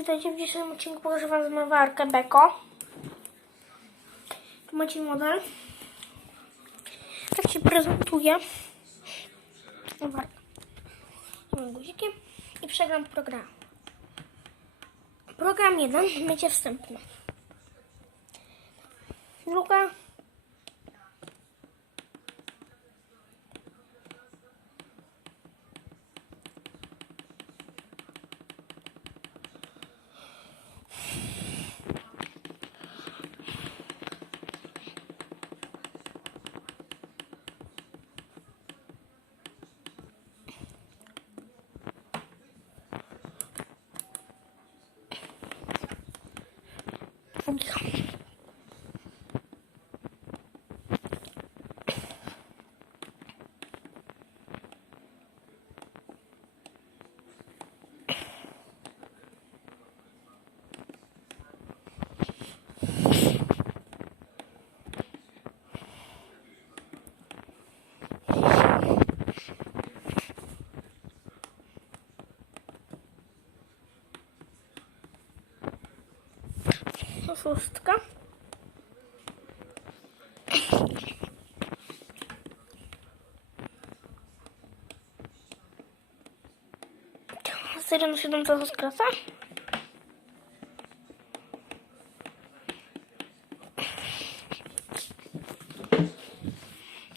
witajcie w dzisiejszym odcinku pokażę wam zmywarkę Beko. Tu macie model. Tak się prezentuje. Zmywarka. Mam guziki i przegląd programu. Program 1, mycie wstępne. Druga. 风。Szóstka. Serio na 7 to skraca?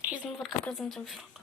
Czyli zmywarka prezentem w.